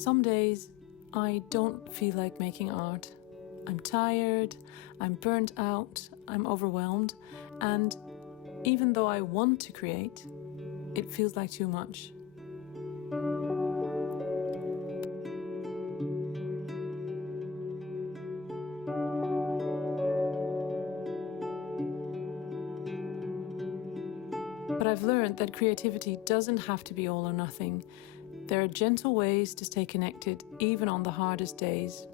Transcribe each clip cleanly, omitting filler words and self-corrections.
Some days I don't feel like making art. I'm tired, I'm burnt out, I'm overwhelmed, and even though I want to create, it feels like too much. But I've learned that creativity doesn't have to be all or nothing. There are gentle ways to stay connected, even on the hardest days.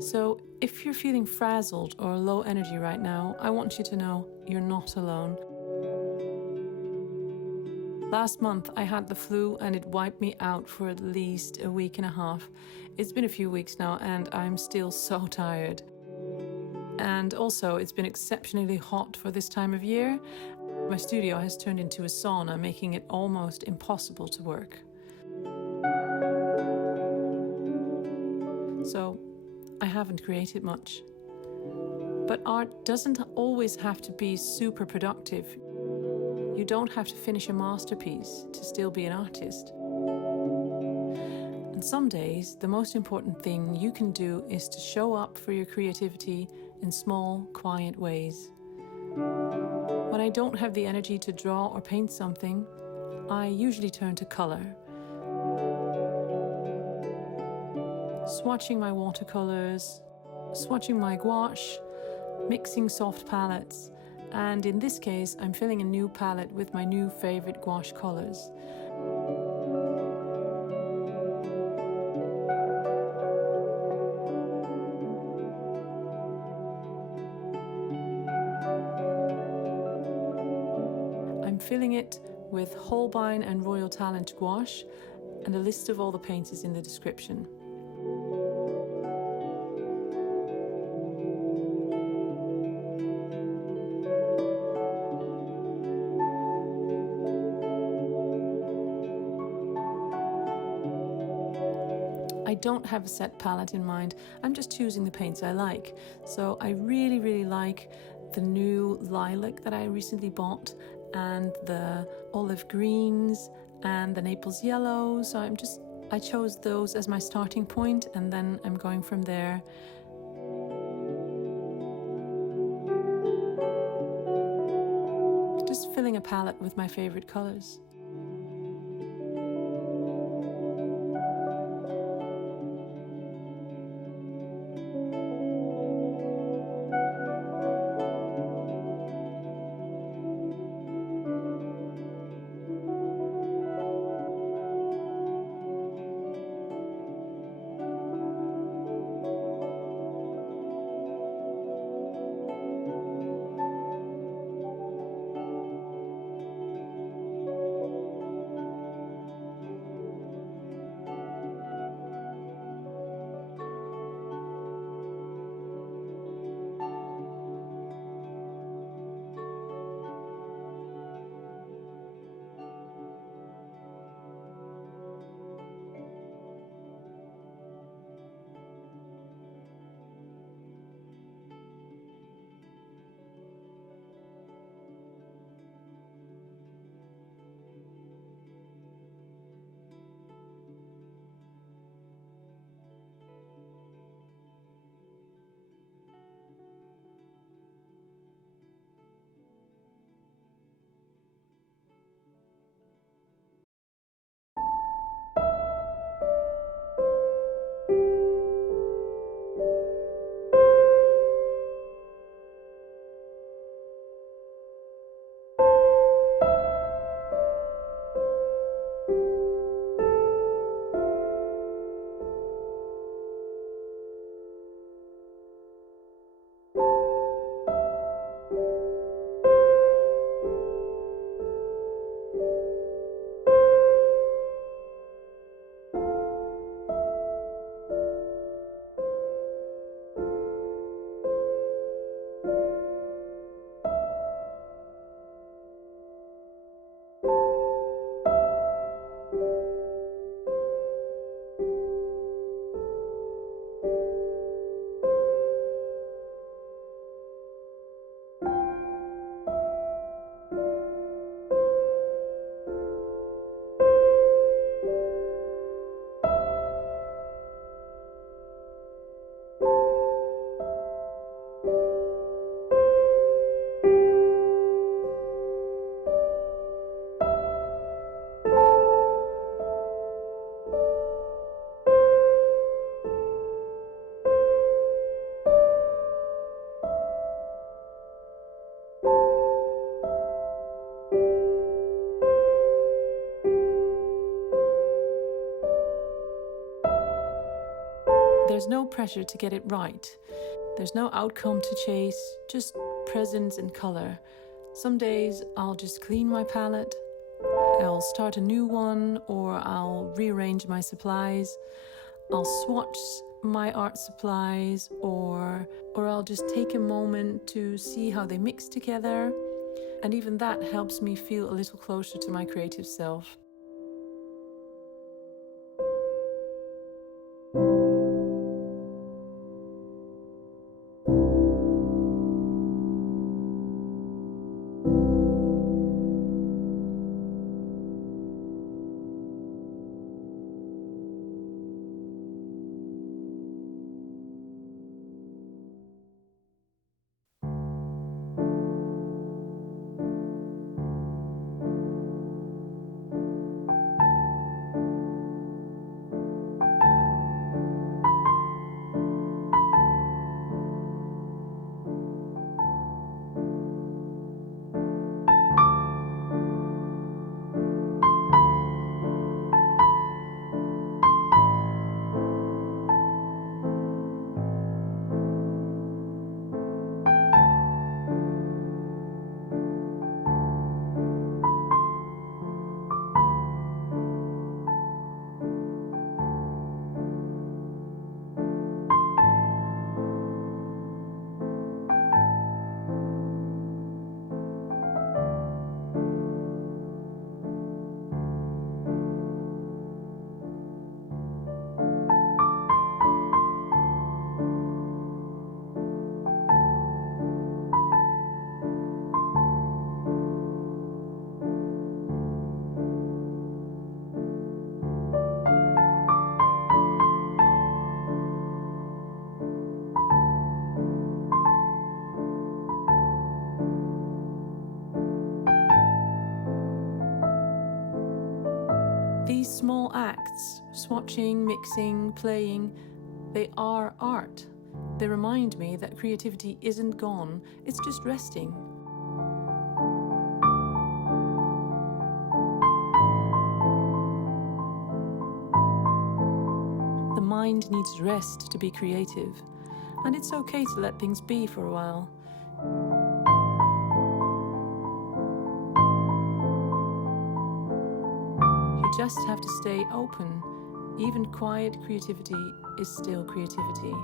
So, if you're feeling frazzled or low energy right now, I want you to know you're not alone. Last month, I had the flu and it wiped me out for at least a week and a half. It's been a few weeks now and I'm still so tired. And also, it's been exceptionally hot for this time of year. My studio has turned into a sauna, making it almost impossible to work. So, I haven't created much. But art doesn't always have to be super productive. You don't have to finish a masterpiece to still be an artist. And some days, the most important thing you can do is to show up for your creativity in small, quiet ways. When I don't have the energy to draw or paint something, I usually turn to color. Swatching my watercolors, swatching my gouache, mixing soft palettes, and in this case, I'm filling a new palette with my new favorite gouache colors. I'm filling it with Holbein Iridori Gouache, and a list of all the paints is in the description. I don't have a set palette in mind, I'm just choosing the paints I like. So I really like the new lilac that I recently bought, and the olive greens and the naples yellow. So I chose those as my starting point, and then I'm going from there. Just filling a palette with my favorite colors. there's no pressure to get it right. There's no outcome to chase, just presence and colour. Some days I'll just clean my palette, I'll start a new one, or I'll rearrange my supplies. I'll swatch my art supplies, or I'll just take a moment to see how they mix together. And even that helps me feel a little closer to my creative self. These small acts, swatching, mixing, playing, they are art. They remind me that creativity isn't gone, it's just resting. The mind needs rest to be creative, and it's okay to let things be for a while. You just have to stay open. Even quiet creativity is still creativity.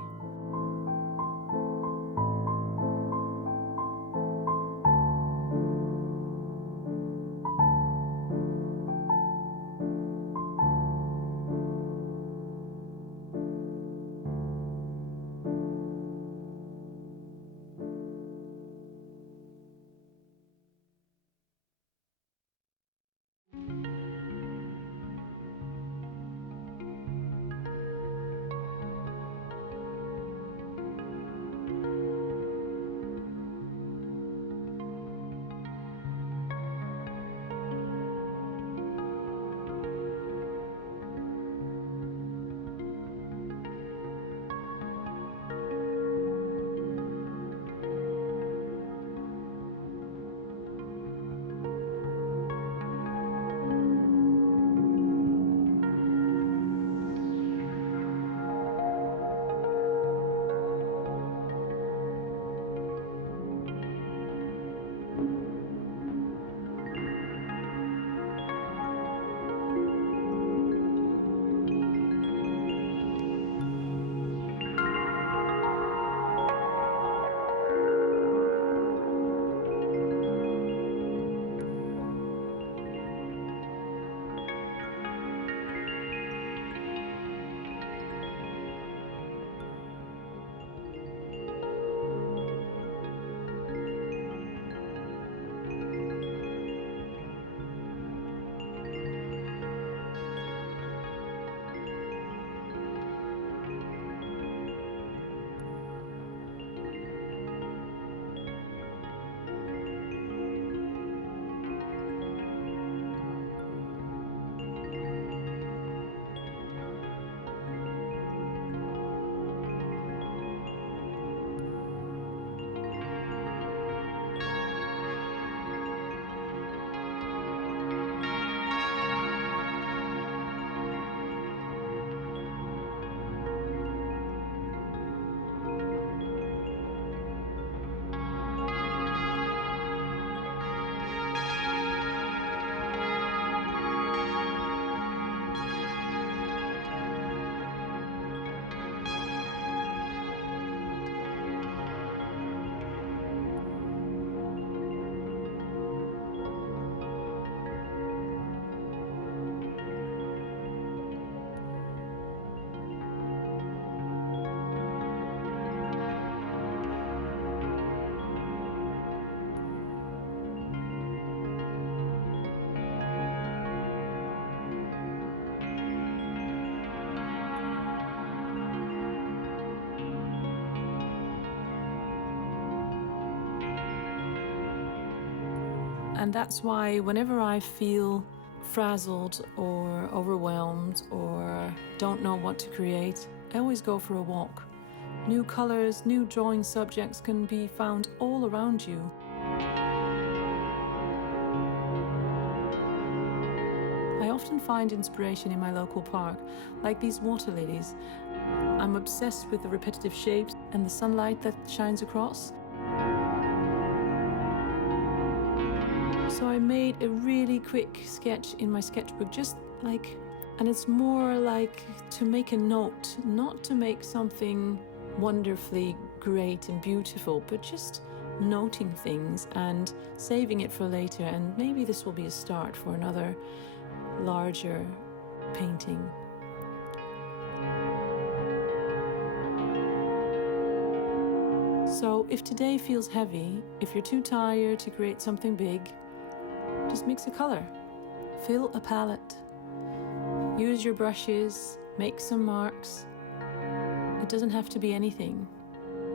And that's why whenever I feel frazzled or overwhelmed or don't know what to create, I always go for a walk. New colours, new drawing subjects can be found all around you. I often find inspiration in my local park, like these water lilies. I'm obsessed with the repetitive shapes and the sunlight that shines across. So I made a really quick sketch in my sketchbook, and it's more like to make a note, not to make something wonderfully great and beautiful, but just noting things and saving it for later. And maybe this will be a start for another larger painting. So if today feels heavy, if you're too tired to create something big, just mix a color. Fill a palette. Use your brushes, make some marks. It doesn't have to be anything.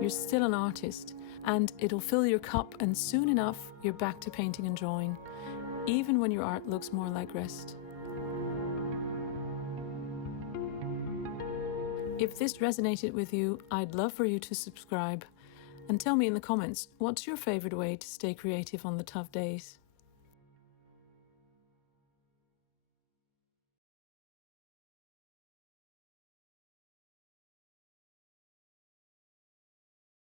You're still an artist, and it'll fill your cup, and soon enough you're back to painting and drawing, even when your art looks more like rest. If this resonated with you, I'd love for you to subscribe and tell me in the comments, what's your favorite way to stay creative on the tough days?